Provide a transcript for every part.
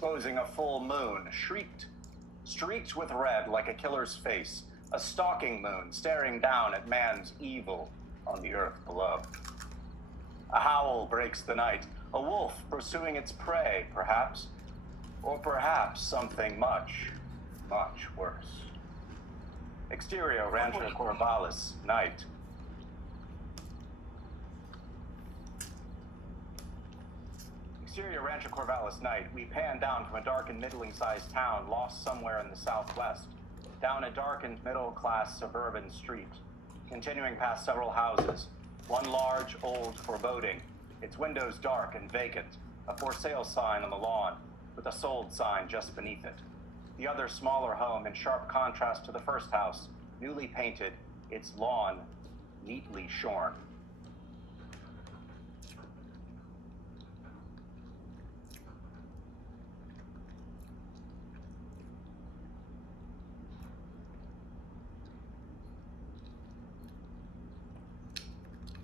exposing a full moon, streaked with red like a killer's face, a stalking moon staring down at man's evil on the earth below. A howl breaks the night, a wolf pursuing its prey, perhaps, or perhaps something much, much worse. Exterior Rancho Corvallis, night. Exterior Rancho Corvallis night, we pan down from a dark and middling-sized town lost somewhere in the southwest, down a darkened middle-class suburban street, continuing past several houses, one large, old foreboding, its windows dark and vacant, a for sale sign on the lawn, with a sold sign just beneath it. The other smaller home in sharp contrast to the first house, newly painted, its lawn neatly shorn.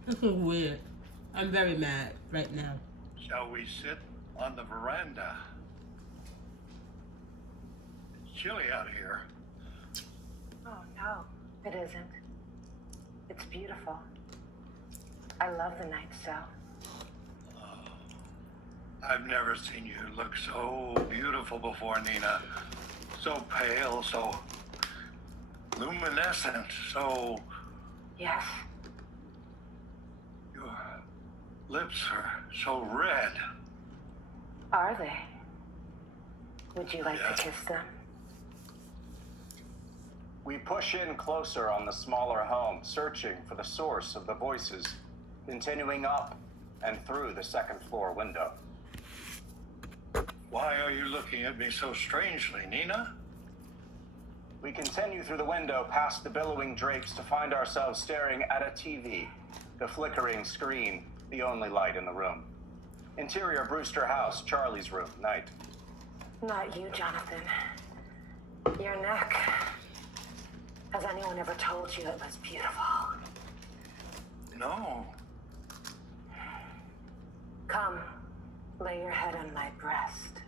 This is weird. I'm very mad right now. Shall we sit on the veranda? It's chilly out here. Oh, no, it isn't. It's beautiful. I love the night so. I've never seen you look so beautiful before, Nina. So pale, so luminescent, so... Yes. Your lips are so red. Are they? Would you like Yes. to kiss them? We push in closer on the smaller home, searching for the source of the voices, continuing up and through the second floor window. Why are you looking at me so strangely, Nina? We continue through the window past the billowing drapes to find ourselves staring at a TV, the flickering screen, the only light in the room. Interior Brewster House, Charlie's room, night. Not you, Jonathan. Your neck. Has anyone ever told you it was beautiful? No. Come, lay your head on my breast.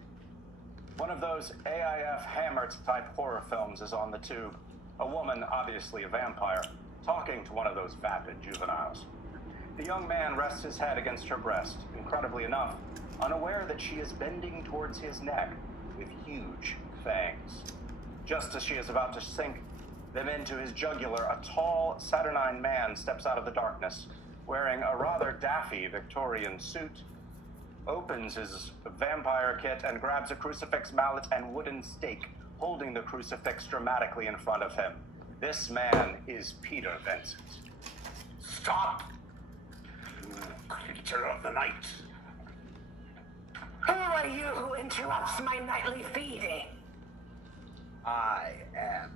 One of those AIF Hammer-type horror films is on the tube. A woman, obviously a vampire, talking to one of those vapid juveniles. The young man rests his head against her breast, incredibly enough, unaware that she is bending towards his neck with huge fangs. Just as she is about to sink them into his jugular, a tall, saturnine man steps out of the darkness, wearing a rather daffy Victorian suit, opens his vampire kit and grabs a crucifix mallet and wooden stake, holding the crucifix dramatically in front of him. This man is Peter Vincent. Stop! You creature of the night. Who are you who interrupts my nightly feeding? I am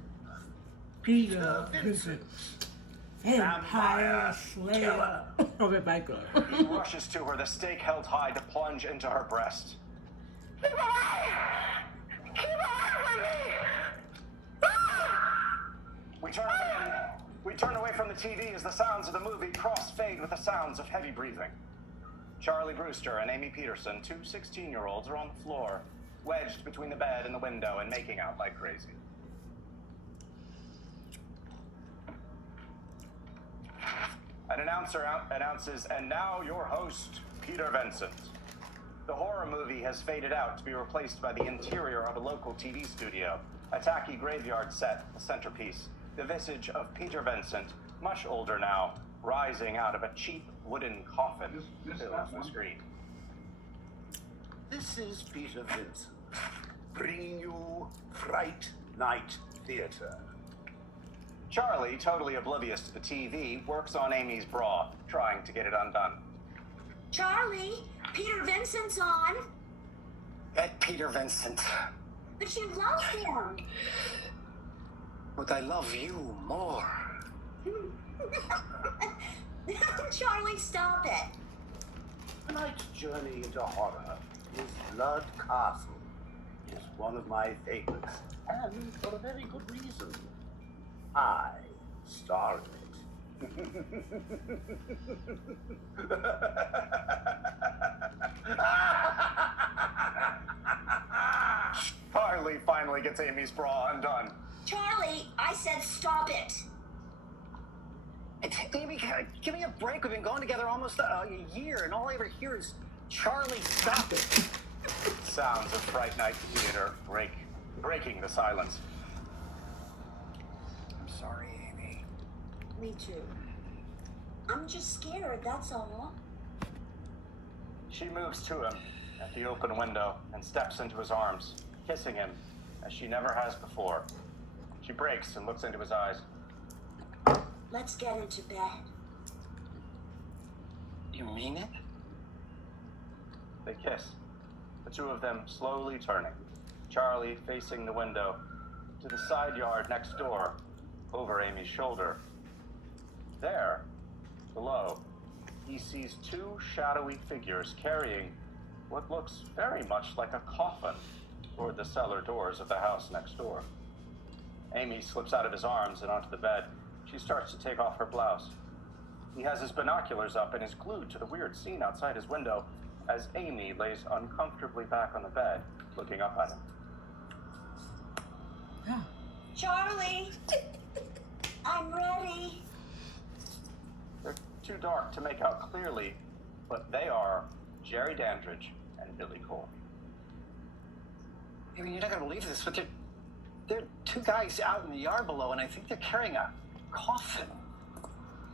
Peter Vincent, Vampire Slayer. Oh, Rebecca. He rushes to her, the stake held high to plunge into her breast. Keep away! Keep away from me! We turn away from the TV as the sounds of the movie cross-fade with the sounds of heavy breathing. Charlie Brewster and Amy Peterson, two 16-year-olds, are on the floor, wedged between the bed and the window and making out like crazy. An announcer announces, "And now your host, Peter Vincent." The horror movie has faded out to be replaced by the interior of a local TV studio, a tacky graveyard set, the centerpiece, the visage of Peter Vincent, much older now, rising out of a cheap wooden coffin fills the screen. This is Peter Vincent, bringing you Fright Night Theater. Charlie, totally oblivious to the TV, works on Amy's bra, trying to get it undone. Charlie, Peter Vincent's on. At Peter Vincent. But you love him. But I love you more. Charlie, stop it. Tonight's journey into horror is Blood Castle. It is one of my favorites, and for a very good reason. I star in it. finally gets Amy's bra undone. Charlie, I said stop it. Amy, give me a break. We've been going together almost a year, and all I ever hear is Charlie, stop it. Sounds of Fright Night Theater breaking the silence. I'm sorry, Amy. Me too. I'm just scared, that's all. She moves to him at the open window and steps into his arms, kissing him as she never has before. She breaks and looks into his eyes. Let's get into bed. You mean it? They kiss, the two of them slowly turning, Charlie facing the window to the side yard next door, over Amy's shoulder. There, below, he sees two shadowy figures carrying what looks very much like a coffin toward the cellar doors of the house next door. Amy slips out of his arms and onto the bed. She starts to take off her blouse. He has his binoculars up and is glued to the weird scene outside his window as Amy lays uncomfortably back on the bed, looking up at him. Charlie! I'm ready. They're too dark to make out clearly, but they are Jerry Dandridge and Billy Cole. Amy, you're not going to believe this, but there are two guys out in the yard below, and I think they're carrying a coffin.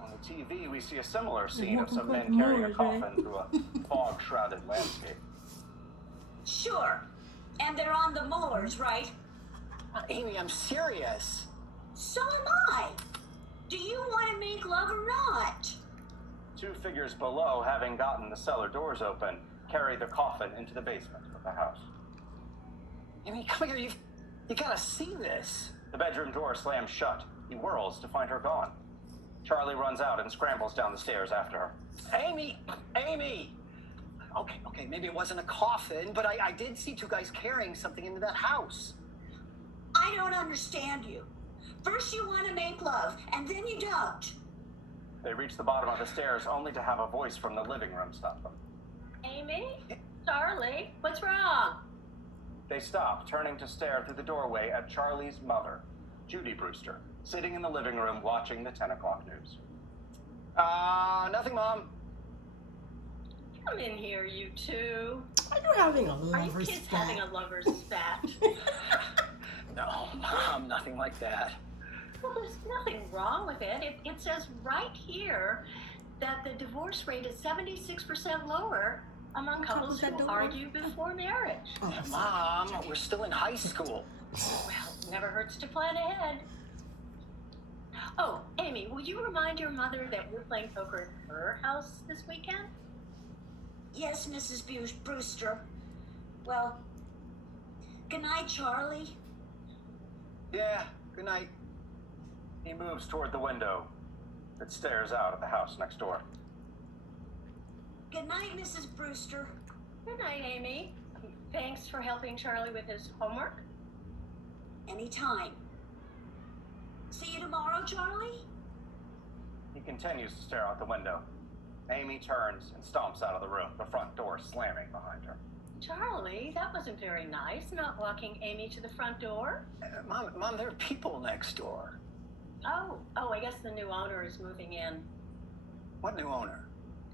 On the TV, we see a similar scene of some men carrying a coffin through a fog-shrouded landscape. Sure. And they're on the moors, right? Amy, I'm serious. So am I. Do you want to make love or not? Two figures below, having gotten the cellar doors open, carry the coffin into the basement of the house. Amy, come here. You got to see this. The bedroom door slams shut. He whirls to find her gone. Charlie runs out and scrambles down the stairs after her. Amy! Amy! Okay, maybe it wasn't a coffin, but I did see two guys carrying something into that house. I don't understand you. First you want to make love, and then you don't. They reach the bottom of the stairs only to have a voice from the living room stop them. Amy? Charlie? What's wrong? They stop, turning to stare through the doorway at Charlie's mother, Judy Brewster, sitting in the living room watching the 10 o'clock news. Nothing, Mom. Come in here, you two. Are you having a Are you lover's kids spat? having a lover's spat? No, Mom, nothing like that. Well, there's nothing wrong with it. It says right here that the divorce rate is 76% lower among couples that who don't argue before marriage. Oh, Mom, we're still in high school. Well, never hurts to plan ahead. Oh, Amy, will you remind your mother that we're playing poker at her house this weekend? Yes, Mrs. Brewster. Well, good night, Charlie. Yeah, good night. He moves toward the window that stares out at the house next door. Good night, Mrs. Brewster. Good night, Amy. Thanks for helping Charlie with his homework. Anytime. See you tomorrow, Charlie? He continues to stare out the window. Amy turns and stomps out of the room, the front door slamming behind her. Charlie, that wasn't very nice, not walking Amy to the front door. Mom, there are people next door. Oh, I guess the new owner is moving in. What new owner?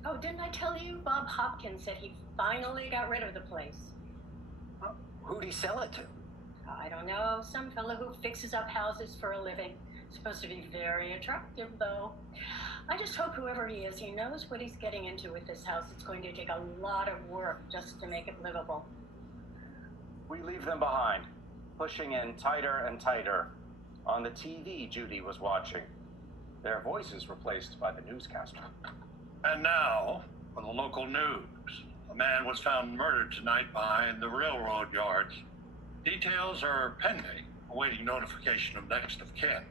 Oh, didn't I tell you? Bob Hopkins said he finally got rid of the place. Who'd he sell it to? I don't know, some fellow who fixes up houses for a living. Supposed to be very attractive, though. I just hope whoever he is, he knows what he's getting into with this house. It's going to take a lot of work just to make it livable. We leave them behind, pushing in tighter and tighter on the TV Judy was watching, their voices replaced by the newscaster. And now, for the local news. A man was found murdered tonight behind the railroad yards. Details are pending, awaiting notification of next of kin.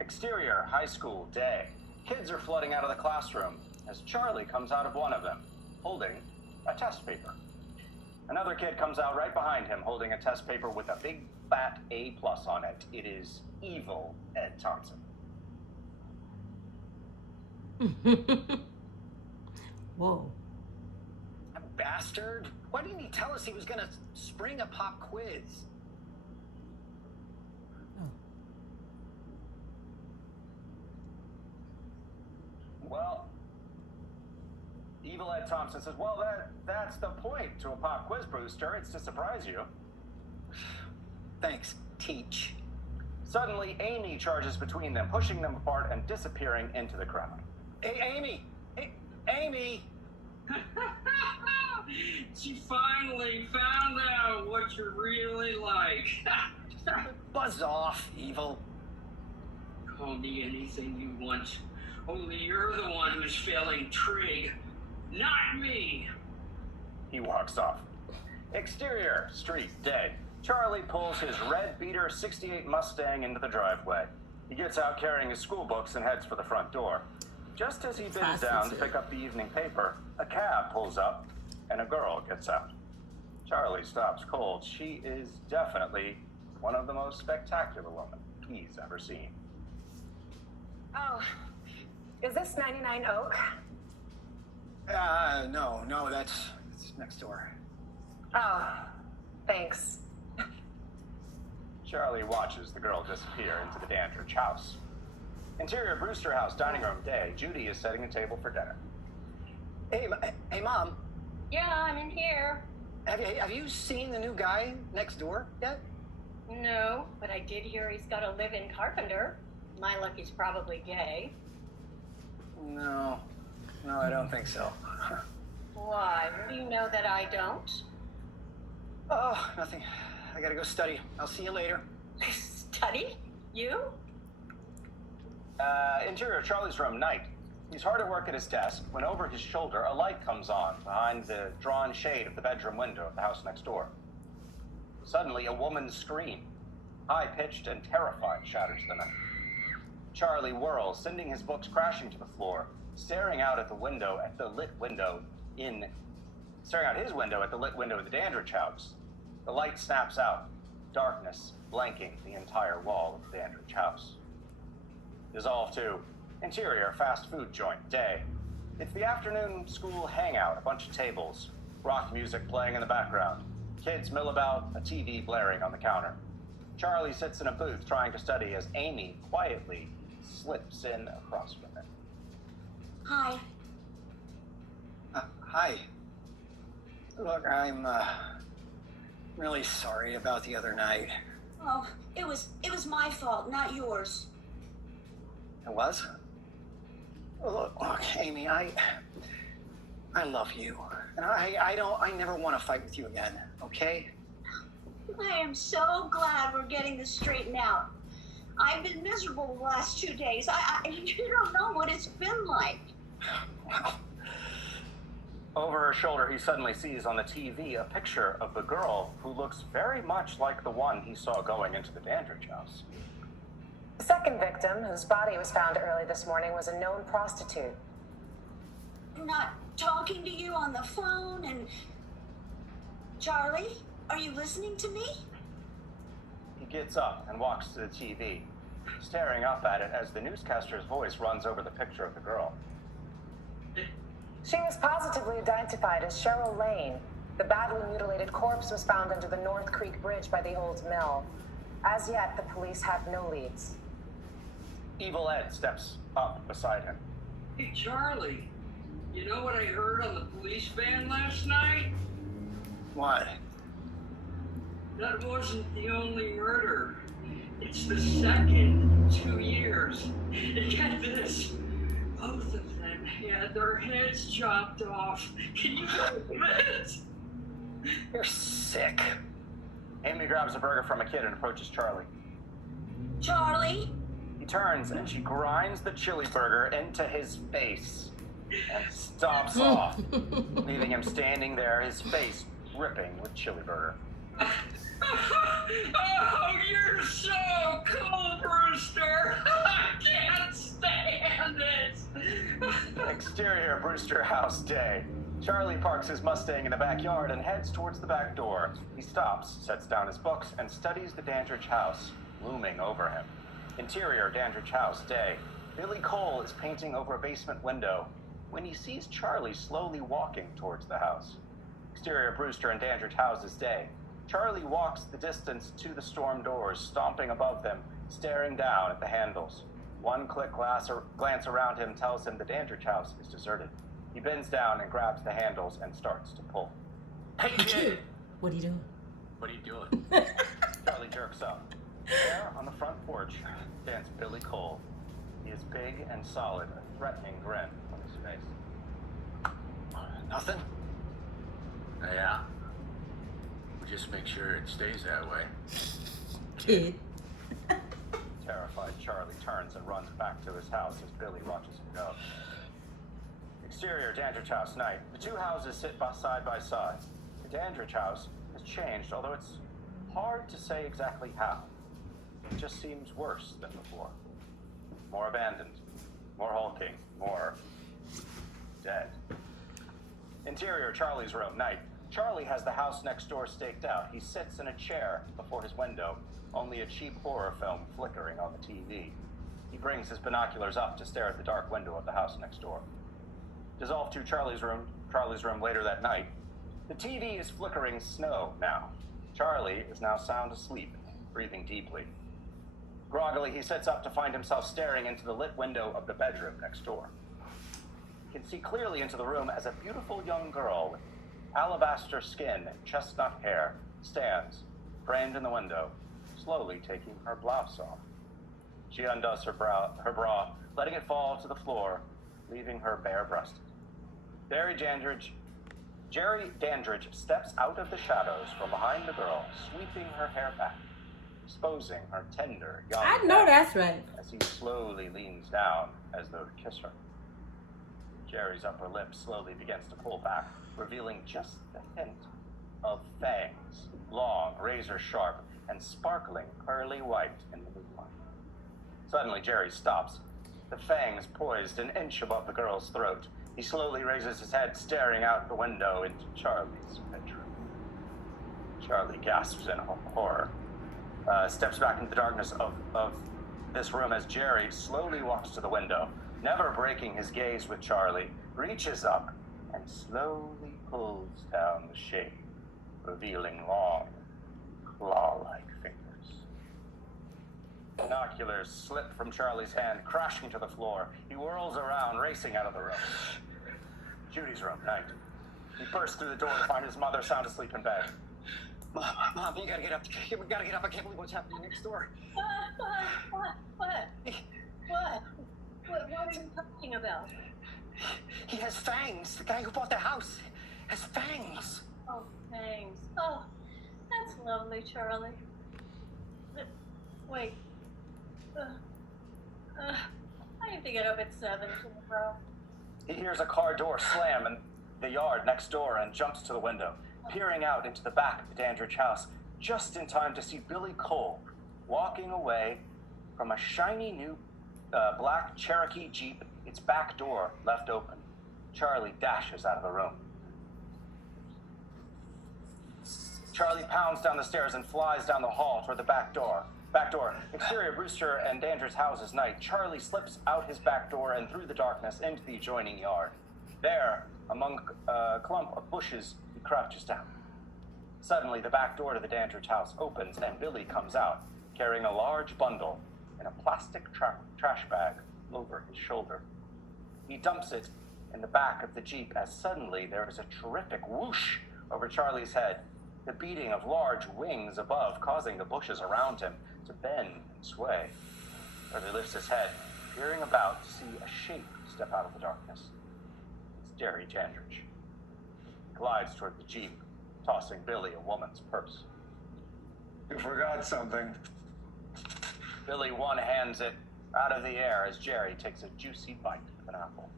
Exterior, high school, day. Kids are flooding out of the classroom as Charlie comes out of one of them, holding a test paper. Another kid comes out right behind him, holding a test paper with a big fat A+ on it. It is evil Ed Thompson. Whoa. That bastard. Why didn't he tell us he was going to spring a pop quiz? Well, Evil Ed Thompson says, well, that's the point to a pop quiz, Brewster. It's to surprise you. Thanks, Teach. Suddenly, Amy charges between them, pushing them apart and disappearing into the crowd. Hey, Amy! Hey, Amy! She finally found out what you're really like. Buzz off, Evil. Call me anything you want. Only you're the one who's failing Trig, not me. He walks off. Exterior, street, day. Charlie pulls his red beater 68 Mustang into the driveway. He gets out carrying his school books and heads for the front door. Just as he bends down to pick up the evening paper, a cab pulls up and a girl gets out. Charlie stops cold. She is definitely one of the most spectacular women he's ever seen. Oh, is this 99 Oak? No, that's next door. Oh, thanks. Charlie watches the girl disappear into the Dandridge house. Interior Brewster house, dining room, day. Judy is setting a table for dinner. Hey, Mom. Yeah, I'm in here. Have you seen the new guy next door yet? No, but I did hear he's got a live-in carpenter. My luck, he's probably gay. No, I don't think so. Why? Do you know that I don't? Oh, nothing. I gotta go study. I'll see you later. Study? You? Interior Charlie's room, night. He's hard at work at his desk when over his shoulder a light comes on behind the drawn shade of the bedroom window of the house next door. Suddenly, a woman's scream, high-pitched and terrified, shatters the night. Charlie whirls, sending his books crashing to the floor, staring out his window at the lit window of the Dandridge house. The light snaps out, darkness blanking the entire wall of the Dandridge house. Dissolve to interior fast food joint, day. It's the afternoon school hangout, a bunch of tables, rock music playing in the background. Kids mill about, a TV blaring on the counter. Charlie sits in a booth trying to study as Amy quietly slips in across from him. Hi. Hi. Look, I'm really sorry about the other night. Oh, it was my fault, not yours. It was? Look, Amy, I love you. And I never want to fight with you again, okay? I am so glad we're getting this straightened out. I've been miserable the last 2 days. You don't know what it's been like. Wow. Over her shoulder, he suddenly sees on the TV a picture of the girl who looks very much like the one he saw going into the Dandridge house. The second victim, whose body was found early this morning, was a known prostitute. I'm not talking to you on the phone and... Charlie, are you listening to me? He gets up and walks to the TV, staring up at it as the newscaster's voice runs over the picture of the girl. She was positively identified as Cheryl Lane. The badly mutilated corpse was found under the North Creek Bridge by the old mill. As yet, the police have no leads. Evil Ed steps up beside him. Hey, Charlie, you know what I heard on the police van last night? What? That wasn't the only murder. It's the second in 2 years. And get this, both of them had their heads chopped off. Can you believe it? You're sick. Amy grabs a burger from a kid and approaches Charlie. Charlie? He turns and she grinds the chili burger into his face and stomps off, leaving him standing there, his face dripping with chili burger. Oh, you're so cool, Brewster. I can't stand it. Exterior Brewster house, day. Charlie parks his Mustang in the backyard and heads towards the back door. He stops, sets down his books, and studies the Dandridge house, looming over him. Interior Dandridge house, day. Billy Cole is painting over a basement window when he sees Charlie slowly walking towards the house. Exterior Brewster and Dandridge houses, day. Charlie walks the distance to the storm doors, stomping above them, staring down at the handles. One quick glance around him tells him the Dandridge house is deserted. He bends down and grabs the handles and starts to pull. Hey, kid! What are you doing? What are you doing? Charlie jerks up. There, on the front porch, stands Billy Cole. He is big and solid, a threatening grin on his face. Nothing? Yeah. We'll just make sure it stays that way. Kid. Terrified, Charlie turns and runs back to his house as Billy watches him go. Exterior, Dandridge house, night. The two houses sit side by side. The Dandridge house has changed, although it's hard to say exactly how. It just seems worse than before. More abandoned, more hulking, more dead. Interior, Charlie's room, night. Charlie has the house next door staked out. He sits in a chair before his window, only a cheap horror film flickering on the TV. He brings his binoculars up to stare at the dark window of the house next door. Dissolved to Charlie's room later that night. The TV is flickering snow now. Charlie is now sound asleep, breathing deeply. Groggily, he sits up to find himself staring into the lit window of the bedroom next door. He can see clearly into the room as a beautiful young girl with alabaster skin and chestnut hair stands, framed in the window, slowly taking her blouse off. She undoes her bra, letting it fall to the floor, leaving her bare-breasted. Jerry Dandridge steps out of the shadows from behind the girl, sweeping her hair back, exposing her tender young I know neck that's right. as he slowly leans down as though to kiss her. Jerry's upper lip slowly begins to pull back, revealing just the hint of fangs, long, razor-sharp, and sparkling pearly white in the moonlight. Suddenly, Jerry stops, the fangs poised an inch above the girl's throat. He slowly raises his head, staring out the window into Charlie's bedroom. Charlie gasps in horror, steps back into the darkness of this room as Jerry slowly walks to the window, never breaking his gaze with Charlie, reaches up and slowly pulls down the shade, revealing long, claw-like fingers. Binoculars slip from Charlie's hand, crashing to the floor. He whirls around, racing out of the room. Judy's room, night. He bursts through the door to find his mother sound asleep in bed. Mom, you gotta get up. We gotta get up. I can't believe what's happening next door. What? What are you talking about? He has fangs. The guy who bought the house has fangs. Oh, thanks. Oh, that's lovely, Charlie. Wait. I have to get up at 7 tomorrow. He hears a car door slam in the yard next door and jumps to the window, peering out into the back of the Dandridge house, just in time to see Billy Cole walking away from a shiny new black Cherokee Jeep, its back door left open. Charlie dashes out of the room. Charlie pounds down the stairs and flies down the hall toward the back door. Exterior, Brewster and Dandridge houses, night. Charlie slips out his back door and through the darkness into the adjoining yard. There, among a clump of bushes, he crouches down. Suddenly, the back door to the Dandridge house opens and Billy comes out, carrying a large bundle in a plastic trash bag over his shoulder. He dumps it in the back of the Jeep as suddenly there is a terrific whoosh over Charlie's head, the beating of large wings above causing the bushes around him to bend and sway. Charlie lifts his head, peering about to see a shape step out of the darkness. It's Jerry Dandridge. He glides toward the Jeep, tossing Billy a woman's purse. You forgot something. Billy one-hands it out of the air as Jerry takes a juicy bite of an apple.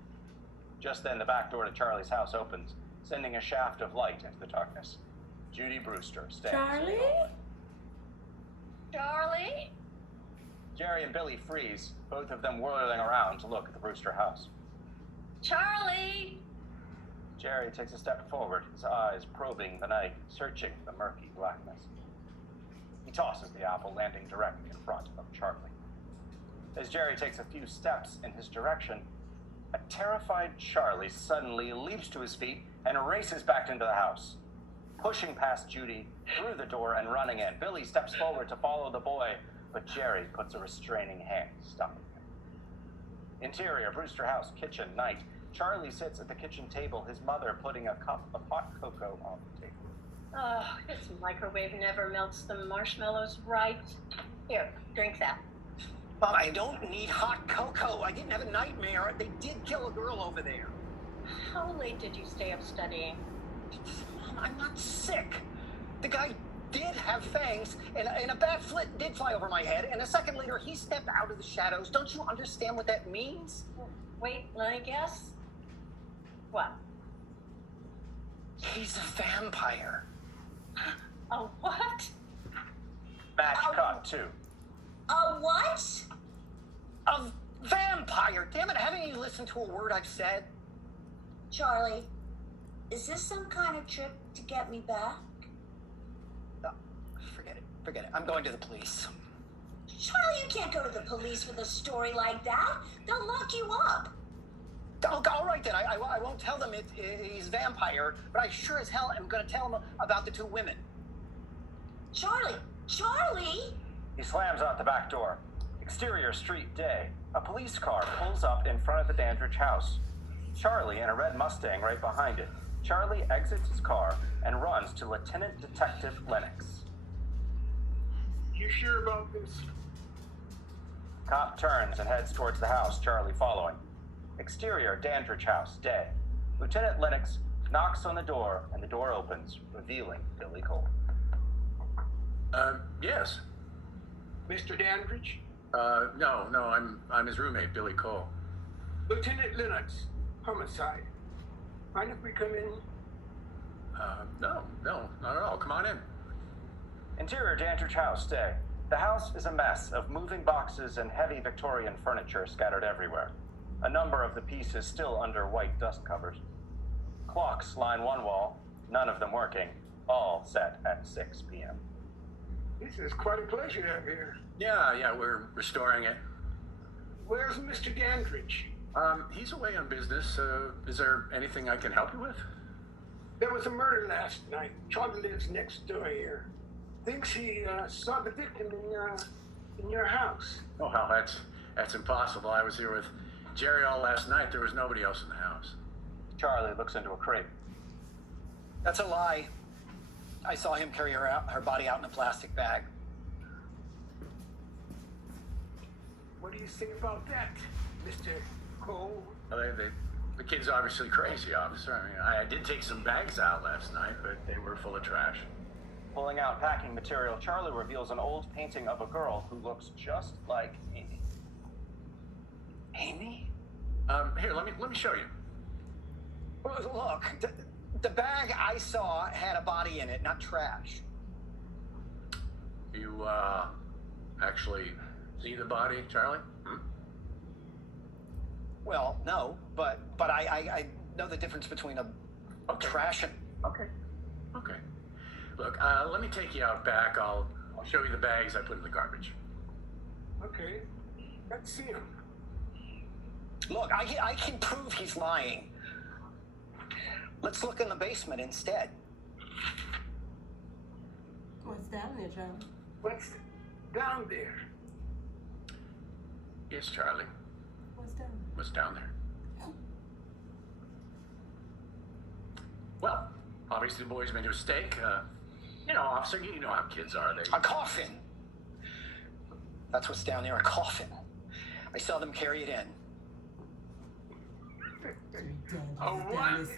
Just then, the back door to Charlie's house opens, sending a shaft of light into the darkness. Judy Brewster stands. Charlie? Charlie? Jerry and Billy freeze, both of them whirling around to look at the Brewster house. Charlie? Jerry takes a step forward, his eyes probing the night, searching the murky blackness. He tosses the apple, landing directly in front of Charlie. As Jerry takes a few steps in his direction, a terrified Charlie suddenly leaps to his feet and races back into the house. Pushing past Judy, through the door and running in, Billy steps forward to follow the boy, but Jerry puts a restraining hand, stopping him. Interior, Brewster House, kitchen, night. Charlie sits at the kitchen table, his mother putting a cup of hot cocoa on the table. Oh, this microwave never melts the marshmallows right. Here, drink that. Mom, I don't need hot cocoa. I didn't have a nightmare. They did kill a girl over there. How late did you stay up studying? Mom, I'm not sick. The guy did have fangs, and a bat flint did fly over my head, and a second later he stepped out of the shadows. Don't you understand what that means? Wait, let me guess. What? He's a vampire. A what? Match cut 2. A what? A vampire! Damn it, haven't you listened to a word I've said? Charlie, is this some kind of trick to get me back? No, forget it. I'm going to the police. Charlie, you can't go to the police with a story like that. They'll lock you up. All right then, I won't tell them he's a vampire, but I sure as hell am going to tell them about the 2 women. Charlie! He slams out the back door. Exterior, street, day. A police car pulls up in front of the Dandridge house. Charlie in a red Mustang right behind it. Charlie exits his car and runs to Lieutenant Detective Lennox. You sure about this? Cop turns and heads towards the house, Charlie following. Exterior, Dandridge house, day. Lieutenant Lennox knocks on the door, and the door opens, revealing Billy Cole. Yes. Mr. Dandridge? No, I'm his roommate, Billy Cole. Lieutenant Lennox, homicide. Mind if we come in? No, not at all. Come on in. Interior, Dandridge house, day. The house is a mess of moving boxes and heavy Victorian furniture scattered everywhere. A number of the pieces still under white dust covers. Clocks line one wall, none of them working, all set at 6 p.m. This is quite a place you have here. Yeah, we're restoring it. Where's Mr. Dandridge? He's away on business. Is there anything I can help you with? There was a murder last night. Charlie lives next door here. Thinks he saw the victim in your house. Oh, hell, that's impossible. I was here with Jerry all last night. There was nobody else in the house. Charlie looks into a crate. That's a lie. I saw him carry her body out in a plastic bag. What do you think about that, Mr. Cole? Well, the kid's obviously crazy, officer. I mean, I did take some bags out last night, but they were full of trash. Pulling out packing material, Charlie reveals an old painting of a girl who looks just like Amy. Amy? Here, let me show you. Well, look, the bag I saw had a body in it, not trash. You, actually see the body, Charlie? Well, no, but I know the difference between a trash and... Okay. Look, let me take you out back. I'll show you the bags I put in the garbage. Okay, let's see him. Look, I can prove he's lying. Let's look in the basement instead. What's down there, Charlie? What's down there? Yes, Charlie. What's down there? What's down there? Well, obviously the boy's been to a steak. Officer, you know how kids are. A coffin. That's what's down there, a coffin. I saw them carry it in. What?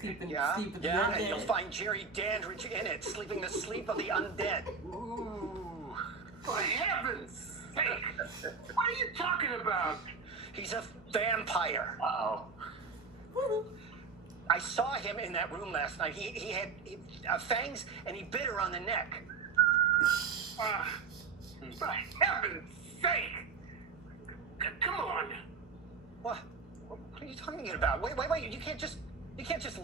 Yeah, and you'll find Jerry Dandridge in it, sleeping the sleep of the undead. Ooh. For heaven's sake! What are you talking about? He's a vampire. Uh-oh. I saw him in that room last night. He had fangs, and he bit her on the neck. For heaven's sake! Come on. What are you talking about? Wait! You can't just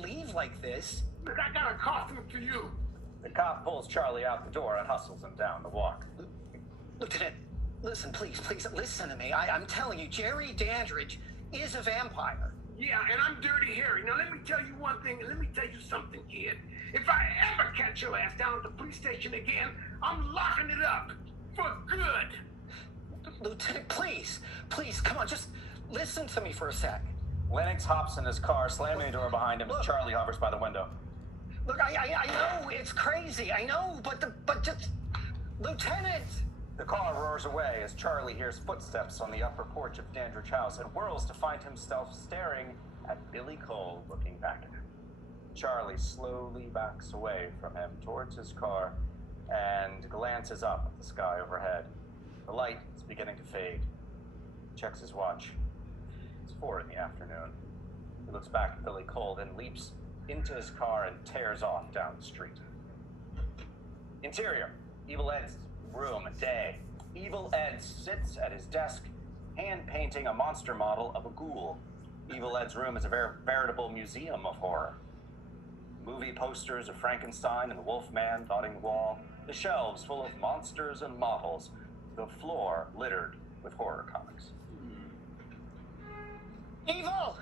leave like this. Look, I got a coffin for you. The cop pulls Charlie out the door and hustles him down the walk. Lieutenant, listen, please, listen to me. I'm telling you, Jerry Dandridge is a vampire. Yeah, and I'm Dirty Harry. Now, let me tell you one thing, and let me tell you something, kid. If I ever catch your ass down at the police station again, I'm locking it up. For good. Lieutenant, please, come on, just listen to me for a sec. Lennox hops in his car, slamming the door behind him as Charlie hovers by the window. Look, I know it's crazy. I know, but just, Lieutenant. The car roars away as Charlie hears footsteps on the upper porch of Dandridge House and whirls to find himself staring at Billy Cole looking back at him. Charlie slowly backs away from him towards his car and glances up at the sky overhead. The light is beginning to fade. He checks his watch. It's 4 in the afternoon. He looks back at Billy Cole, then leaps into his car and tears off down the street. Interior, Evil Ed's room, day. Evil Ed sits at his desk, hand-painting a monster model of a ghoul. Evil Ed's room is a veritable museum of horror. Movie posters of Frankenstein and the Wolfman dotting the wall, the shelves full of monsters and models, the floor littered with horror comics. Evil!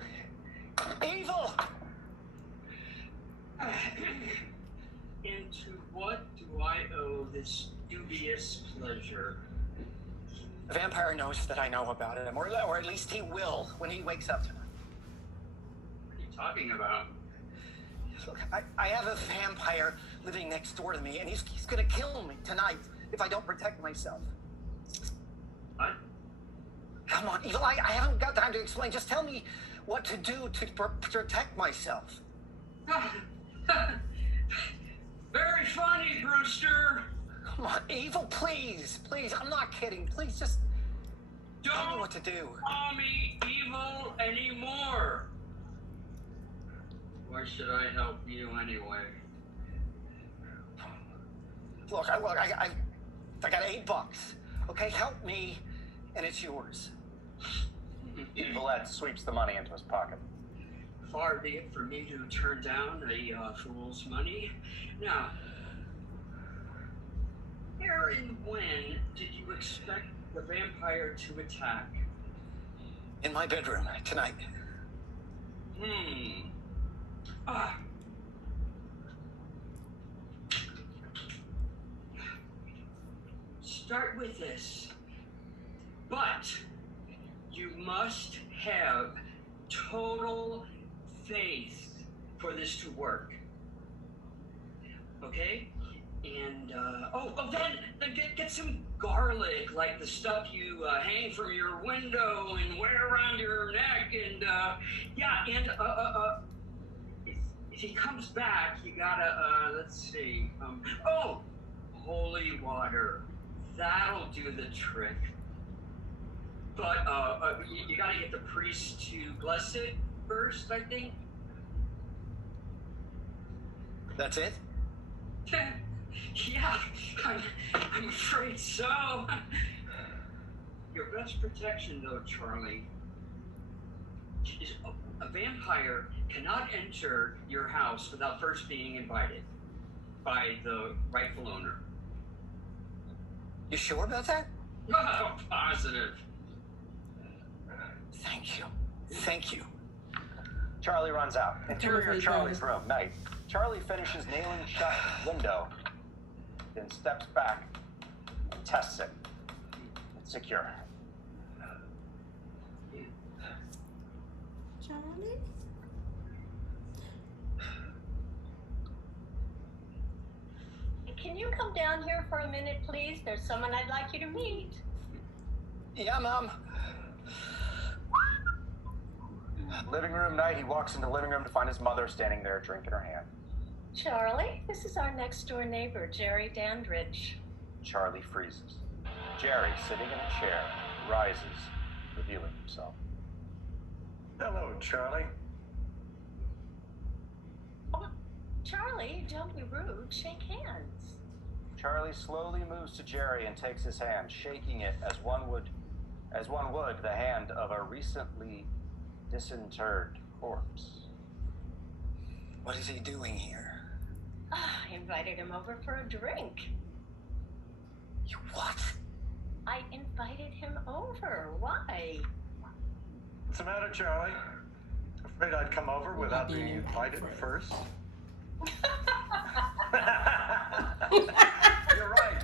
Evil! And to what do I owe this dubious pleasure? The vampire knows that I know about him, or at least he will when he wakes up tonight. What are you talking about? Look, I have a vampire living next door to me, and he's gonna kill me tonight if I don't protect myself. What? Come on, Evil, I haven't got time to explain. Just tell me what to do to protect myself. Very funny, Brewster. Come on, Evil, please, I'm not kidding. Please just tell me what to do. Call me evil anymore. Why should I help you anyway? Look, I got $8. Okay, help me, and it's yours. Evil Ed sweeps the money into his pocket. Far be it for me to turn down a fool's money. Now, where and when did you expect the vampire to attack? In my bedroom tonight. Start with this. But you must have total faith for this to work. Okay? And, then get some garlic, like the stuff you hang from your window and wear around your neck, and, if he comes back, you gotta, let's see, holy water. That'll do the trick. But, you gotta get the priest to bless it first, I think. That's it? Yeah, I'm afraid so. Your best protection, though, Charlie, is a vampire cannot enter your house without first being invited by the rightful owner. You sure about that? Oh, positive. Thank you. Charlie runs out. Interior Charlie's room, night. Charlie finishes nailing shut the window, then steps back and tests it. It's secure. Charlie? Can you come down here for a minute, please? There's someone I'd like you to meet. Yeah, Mom. Living room night, he walks into the living room to find his mother standing there, drink in her hand. Charlie, this is our next door neighbor, Jerry Dandridge. Charlie freezes. Jerry, sitting in a chair, rises, revealing himself. Hello, Charlie. Oh, Charlie, don't be rude. Shake hands. Charlie slowly moves to Jerry and takes his hand, shaking it as one would the hand of a recently disinterred corpse. What is he doing here? I invited him over for a drink. You what? I invited him over. Why? What's the matter, Charlie? Afraid I'd come over without being invited first?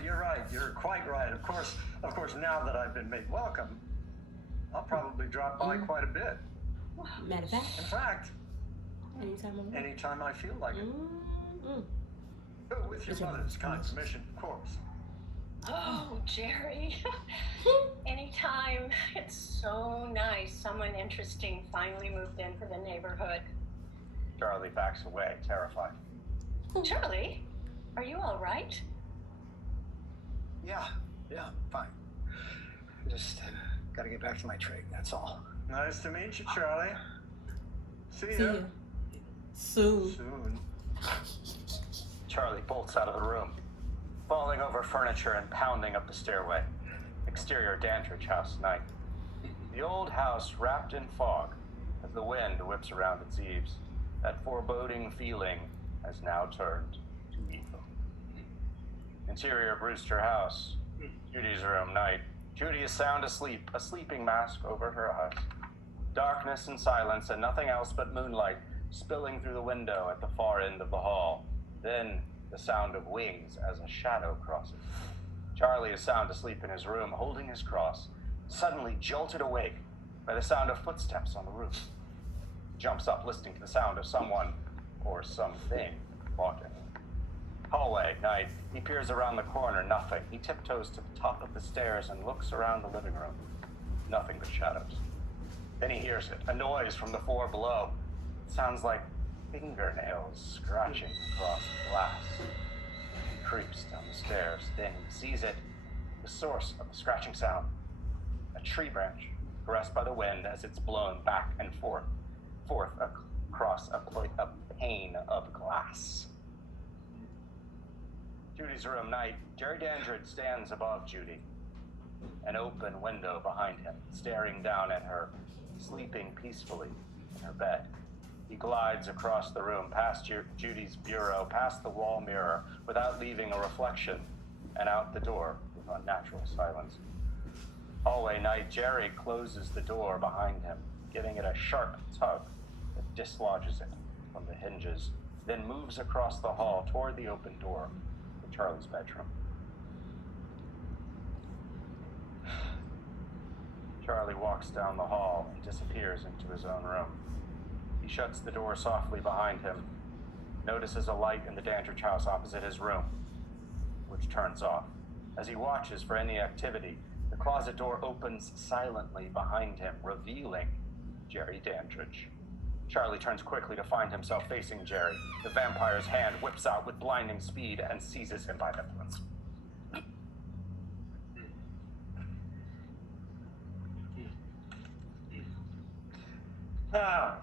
You're right. You're quite right. Of course, now that I've been made welcome, I'll probably drop by quite a bit. Matter of fact, In fact, anytime I feel like it. With your mother's kind permission, of course. Oh, Jerry. Anytime. It's so nice. Someone interesting finally moved into the neighborhood. Charlie backs away, terrified. Charlie, are you all right? Yeah, fine. Just gotta get back to my trade, that's all. Nice to meet you, Charlie. See see ya. ya. Soon. Soon. Charlie bolts out of the room, falling over furniture and pounding up the stairway. Exterior Dandridge House night. The old house wrapped in fog as the wind whips around its eaves. That foreboding feeling has now turned to evil. Interior Brewster House. Judy's room night. Judy is sound asleep, a sleeping mask over her eyes. Darkness and silence and nothing else but moonlight spilling through the window at the far end of the hall. Then the sound of wings as a shadow crosses. Charlie is sound asleep in his room, holding his cross, suddenly jolted awake by the sound of footsteps on the roof. He jumps up, listening to the sound of someone or something walking. Hallway, night. He peers around the corner, nothing. He tiptoes to the top of the stairs and looks around the living room. Nothing but shadows. Then he hears it, a noise from the floor below. It sounds like fingernails scratching across the glass. He creeps down the stairs, then he sees it, the source of the scratching sound. A tree branch, caressed by the wind as it's blown back and forth across a pane of glass. Judy's room night. Jerry Dandridge stands above Judy, an open window behind him, staring down at her, sleeping peacefully in her bed. He glides across the room, past Judy's bureau, past the wall mirror, without leaving a reflection, and out the door with unnatural silence. Hallway night. Jerry closes the door behind him, giving it a sharp tug that dislodges it from the hinges, then moves across the hall toward the open door to Charlie's bedroom. Charlie walks down the hall and disappears into his own room. He shuts the door softly behind him, notices a light in the Dandridge house opposite his room, which turns off. As he watches for any activity, the closet door opens silently behind him, revealing Jerry Dandridge. Charlie turns quickly to find himself facing Jerry. The vampire's hand whips out with blinding speed and seizes him by the throat. Now,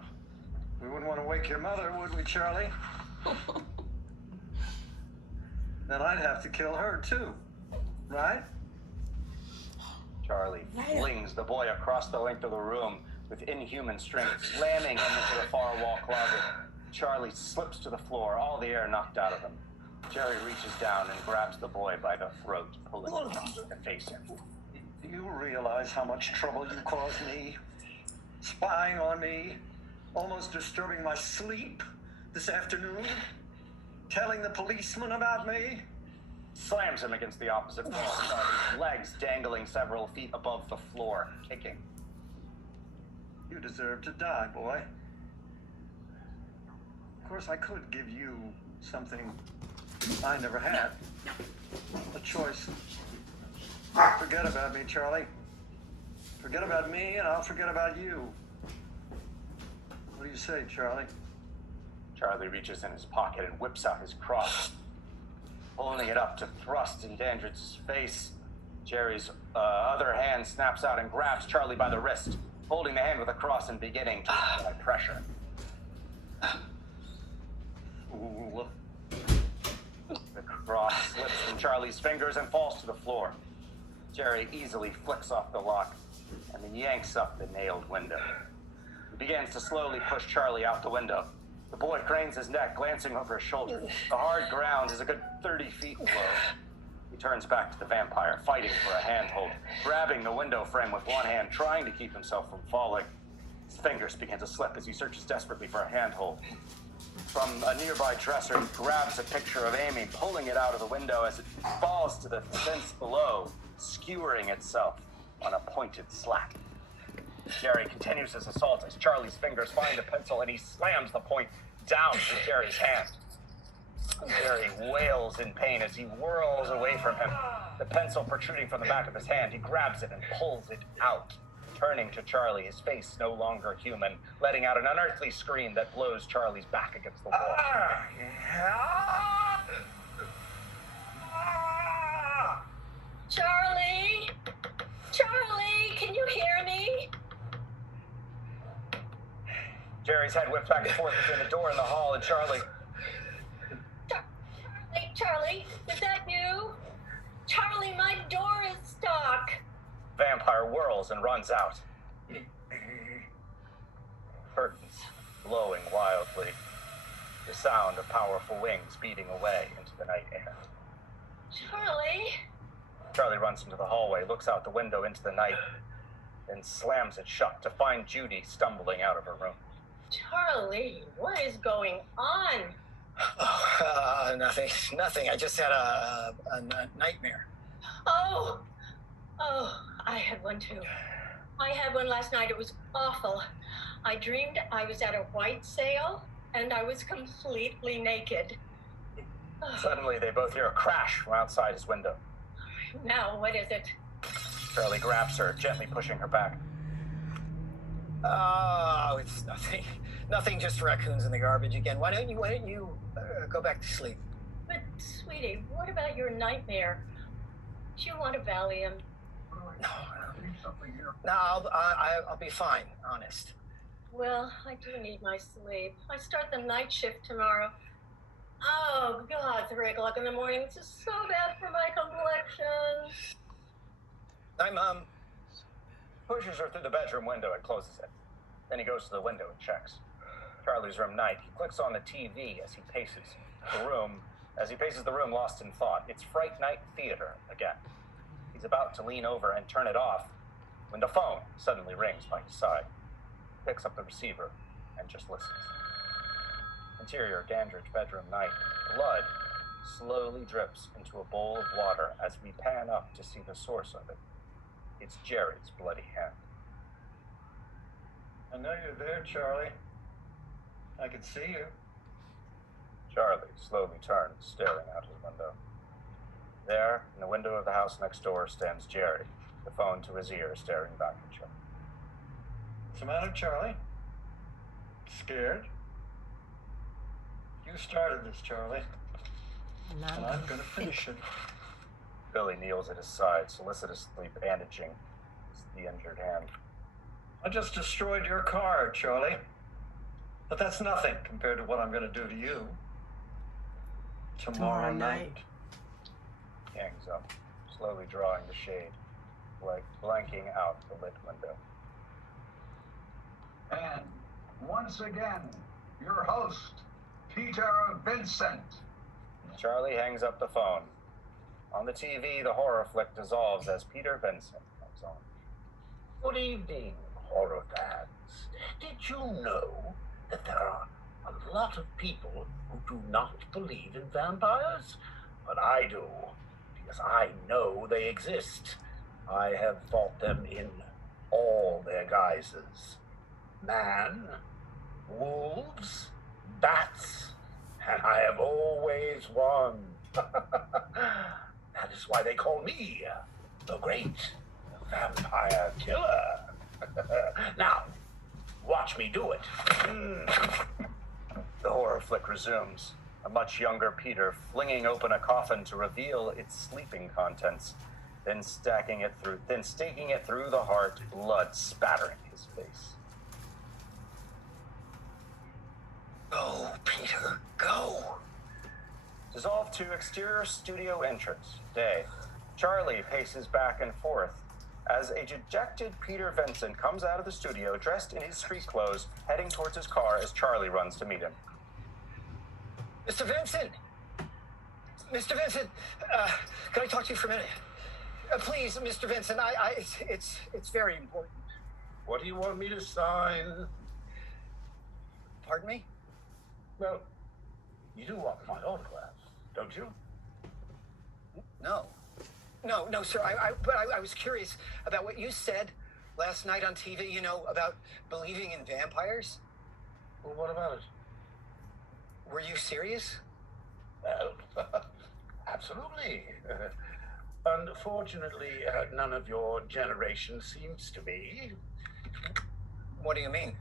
we wouldn't want to wake your mother, would we, Charlie? Then I'd have to kill her, too. Right? Charlie flings the boy across the length of the room with inhuman strength, slamming him into the far wall closet. Charlie slips to the floor, all the air knocked out of him. Jerry reaches down and grabs the boy by the throat, pulling him to face him. Do you realize how much trouble you caused me? Spying on me, almost disturbing my sleep this afternoon, telling the policeman about me. Slams him against the opposite wall, Charlie's legs dangling several feet above the floor, kicking. You deserve to die, boy. Of course, I could give you something I never had. A choice. Forget about me, Charlie. Forget about me, and I'll forget about you. What do you say, Charlie? Charlie reaches in his pocket and whips out his cross, holding it up to thrust in Dandridge's face. Jerry's other hand snaps out and grabs Charlie by the wrist, holding the hand with the cross and beginning to apply pressure. Ooh. The cross slips from Charlie's fingers and falls to the floor. Jerry easily flicks off the lock and then yanks up the nailed window. He begins to slowly push Charlie out the window. The boy cranes his neck, glancing over his shoulder. The hard ground is a good 30 feet below. He turns back to the vampire, fighting for a handhold, grabbing the window frame with one hand, trying to keep himself from falling. His fingers begin to slip as he searches desperately for a handhold. From a nearby dresser, he grabs a picture of Amy, pulling it out of the window as it falls to the fence below, skewering itself on a pointed slat. Jerry continues his assault as Charlie's fingers find a pencil and he slams the point down to Jerry's hand. Jerry wails in pain as he whirls away from him, the pencil protruding from the back of his hand. He grabs it and pulls it out. Turning to Charlie, his face no longer human, letting out an unearthly scream that blows Charlie's back against the wall. Charlie? Charlie, can you hear me? Jerry's head whips back and forth between the door and the hall, and Charlie... Charlie, is that you? Charlie, my door is stuck. Vampire whirls and runs out. Curtains blowing wildly. The sound of powerful wings beating away into the night air. Charlie? Charlie runs into the hallway, looks out the window into the night, then slams it shut to find Judy stumbling out of her room. Charlie, what is going on? Nothing. I just had a nightmare. Oh, I had one too. I had one last night. It was awful. I dreamed I was at a white sale and I was completely naked. Suddenly, they both hear a crash from outside his window. Now, what is it? Charlie grabs her, gently pushing her back. Oh, it's nothing. Nothing, just raccoons in the garbage again. Why don't you go back to sleep? But, sweetie, what about your nightmare? Do you want a Valium? No, I'll be fine, honest. Well, I do need my sleep. I start the night shift tomorrow. Oh, God, 3 o'clock in the morning. This is so bad for my complexion. Hi, Mom. Pushes her through the bedroom window and closes it. Then he goes to the window and checks. Charlie's room night. He clicks on the TV as he paces the room, lost in thought. It's Fright Night Theater again. He's about to lean over and turn it off when the phone suddenly rings by his side. He picks up the receiver and just listens. Interior Dandridge bedroom night. Blood slowly drips into a bowl of water as we pan up to see the source of it. It's Jerry's bloody hand. I know you're there, Charlie. I can see you. Charlie slowly turns, staring out his window. There, in the window of the house next door, stands Jerry, the phone to his ear, staring back at Charlie. What's the matter, Charlie? Scared? You started this, Charlie. And I'm gonna finish it. Billy kneels at his side, solicitously bandaging the injured hand. I just destroyed your car, Charlie. But that's nothing compared to what I'm gonna do to you. Tomorrow night. He hangs up, slowly drawing the shade, like blanking out the lit window. And once again, your host, Peter Vincent. Charlie hangs up the phone. On the TV, the horror flick dissolves as Peter Vincent comes on. Good evening, horror fans. Did you know that there are a lot of people who do not believe in vampires? But I do, because I know they exist. I have fought them in all their guises. Man, wolves, bats, and I have always won. That is why they call me the Great Vampire Killer. Now, watch me do it. The horror flick resumes. A much younger Peter flinging open a coffin to reveal its sleeping contents, then staking it through the heart, blood spattering his face. Go, Peter, go. Dissolve to exterior studio entrance. Day. Charlie paces back and forth as a dejected Peter Vincent comes out of the studio dressed in his street clothes, heading towards his car as Charlie runs to meet him. Mr. Vincent! Mr. Vincent! Can I talk to you for a minute? Please, Mr. Vincent, it's very important. What do you want me to sign? Pardon me? Well, you do want my autograph, don't you? No, sir. But I was curious about what you said last night on TV, you know, about believing in vampires? Well, what about it? Were you serious? Absolutely. Unfortunately, none of your generation seems to be. What do you mean?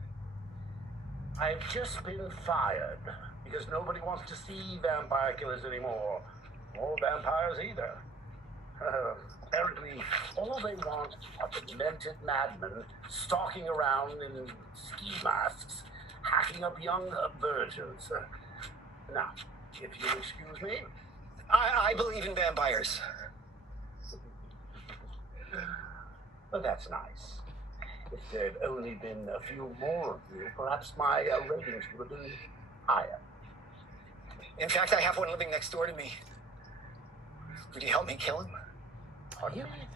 I've just been fired because nobody wants to see vampire killers anymore, or vampires either. Apparently, all they want are demented madmen stalking around in ski masks, hacking up young virgins. Now, if you'll excuse me. I believe in vampires. Well, that's nice. If there'd only been a few more of you, perhaps my ratings would have been higher. In fact, I have one living next door to me. Would you help me kill him? Pardon me?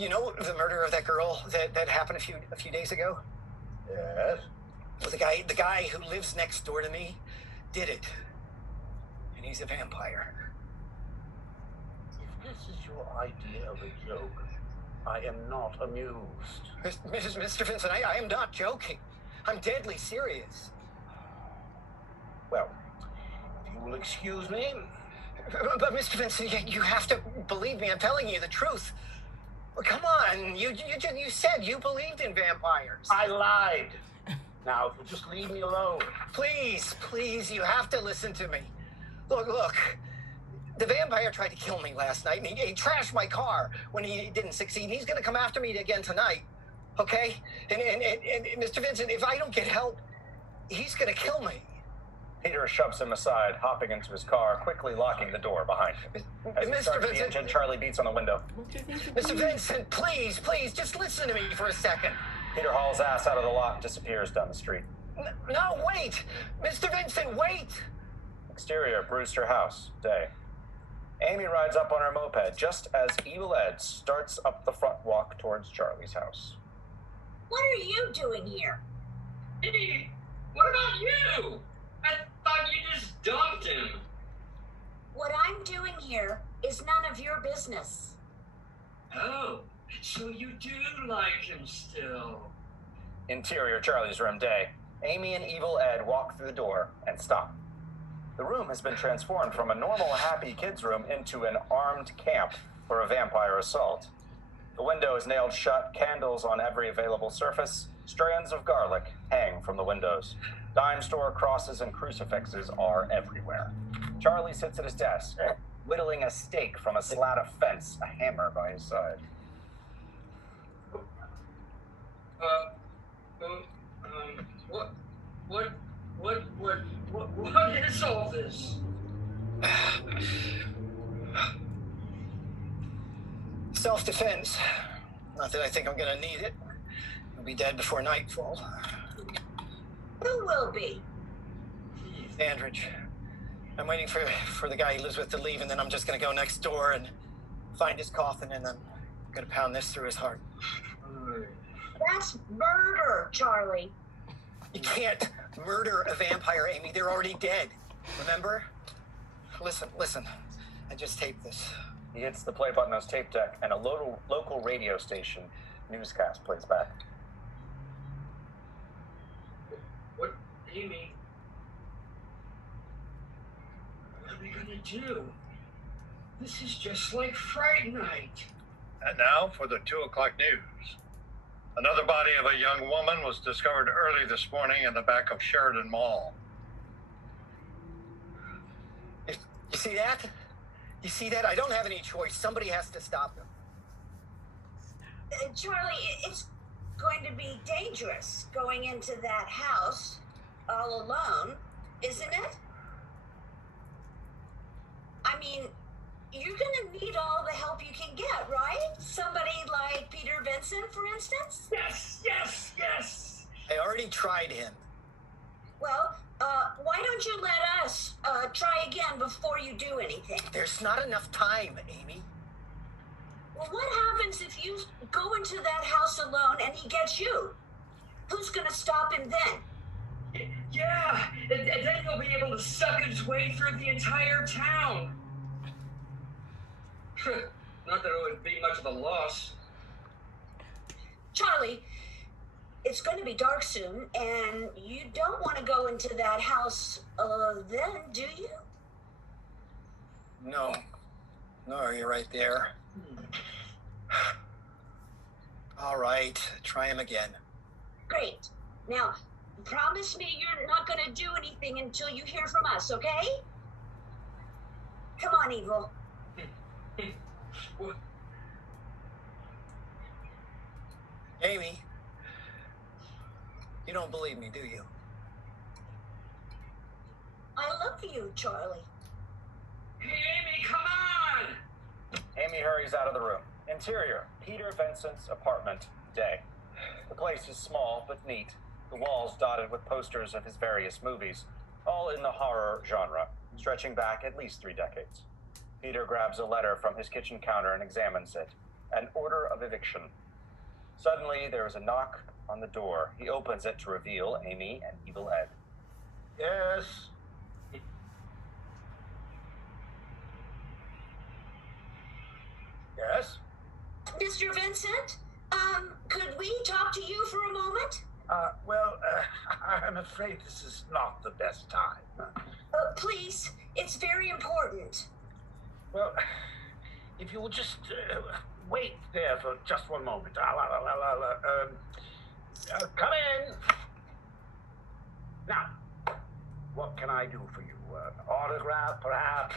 You know the murder of that girl that happened a few days ago? Yes? Well, the guy who lives next door to me did it. And he's a vampire. If this is your idea of a joke, I am not amused. Mr. Vincent, I am not joking. I'm deadly serious. Well, if you will excuse me. But Mr. Vincent, you have to believe me. I'm telling you the truth. Well, come on. You said you believed in vampires. I lied. Now, if you'll just leave me alone. Please, you have to listen to me. Look. The vampire tried to kill me last night, and he trashed my car when he didn't succeed. He's going to come after me again tonight, okay? And Mr. Vincent, if I don't get help, he's going to kill me. Peter shoves him aside, hopping into his car, quickly locking the door behind him. As he starts the engine, Charlie beats on the window. Mr. Vincent, please, just listen to me for a second. Peter hauls ass out of the lot and disappears down the street. No, wait! Mr. Vincent, wait! Exterior, Brewster House, day. Amy rides up on her moped just as Evil Ed starts up the front walk towards Charlie's house. What are you doing here? Hey, what about you? I thought you just dumped him. What I'm doing here is none of your business. Oh, so you do like him still. Interior, Charlie's room, day. Amy and Evil Ed walk through the door and stop. The room has been transformed from a normal, happy kids' room into an armed camp for a vampire assault. The window is nailed shut, candles on every available surface, strands of garlic hang from the windows. Dime store crosses and crucifixes are everywhere. Charlie sits at his desk, whittling a stake from a slat of fence, a hammer by his side. What is all this? Self-defense. Not that I think I'm gonna need it. I'll be dead before nightfall. Who will be? Andridge. I'm waiting for the guy he lives with to leave, and then I'm just gonna go next door and find his coffin, and I'm gonna pound this through his heart. That's murder, Charlie. You can't murder a vampire, Amy. They're already dead. Remember? Listen. I just taped this. He hits the play button on his tape deck, and a local radio station newscast plays back. What, Amy? What are we gonna do? This is just like Fright night. And now for the 2 o'clock news. Another body of a young woman was discovered early this morning in the back of Sheridan Mall. You see that? You see that? I don't have any choice. Somebody has to stop them. Charlie, it's going to be dangerous going into that house all alone, isn't it? I mean, you're going to need all the help you can get, right? Somebody like Peter Vincent, for instance? Yes! I already tried him. Well, why don't you let us try again before you do anything? There's not enough time, Amy. Well, what happens if you go into that house alone and he gets you? Who's going to stop him then? Yeah, and then he'll be able to suck his way through the entire town. Not that it would be much of a loss. Charlie, it's going to be dark soon, and you don't want to go into that house then, do you? No. No, you're right there. All right, try him again. Great. Now, promise me you're not going to do anything until you hear from us, okay? Come on, Evil. Amy, you don't believe me, do you? I love you, Charlie. Hey, Amy, come on! Amy hurries out of the room. Interior, Peter Vincent's apartment, day. The place is small but neat, the walls dotted with posters of his various movies, all in the horror genre, stretching back at least 3 decades. Peter grabs a letter from his kitchen counter and examines it. An order of eviction. Suddenly, there is a knock on the door. He opens it to reveal Amy and Evil Ed. Yes. Yes? Mr. Vincent, could we talk to you for a moment? Well, I'm afraid this is not the best time. Please, it's very important. Well, if you will just wait there for just one moment. I'll come in. Now, what can I do for you? An autograph, perhaps?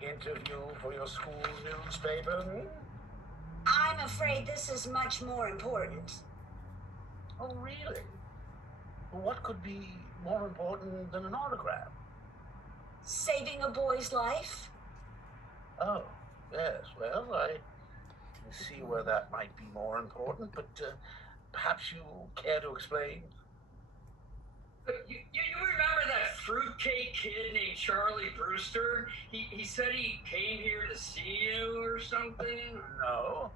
Interview for your school newspaper? I'm afraid this is much more important. Oh, really? Well, what could be more important than an autograph? Saving a boy's life? Oh, yes. Well, I can see where that might be more important, but perhaps you care to explain? You remember that fruitcake kid named Charlie Brewster? He said he came here to see you or something? No.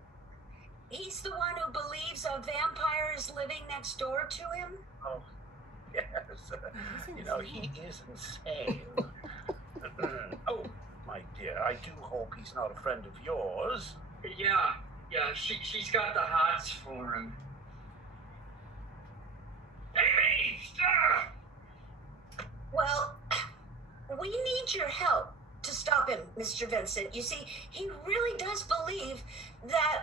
He's the one who believes a vampire is living next door to him? Oh, yes. You know, he is insane. Oh, my dear, I do hope he's not a friend of yours. Yeah, she's got the hots for him. Amy, stop! Well, we need your help to stop him, Mr. Vincent. You see, he really does believe that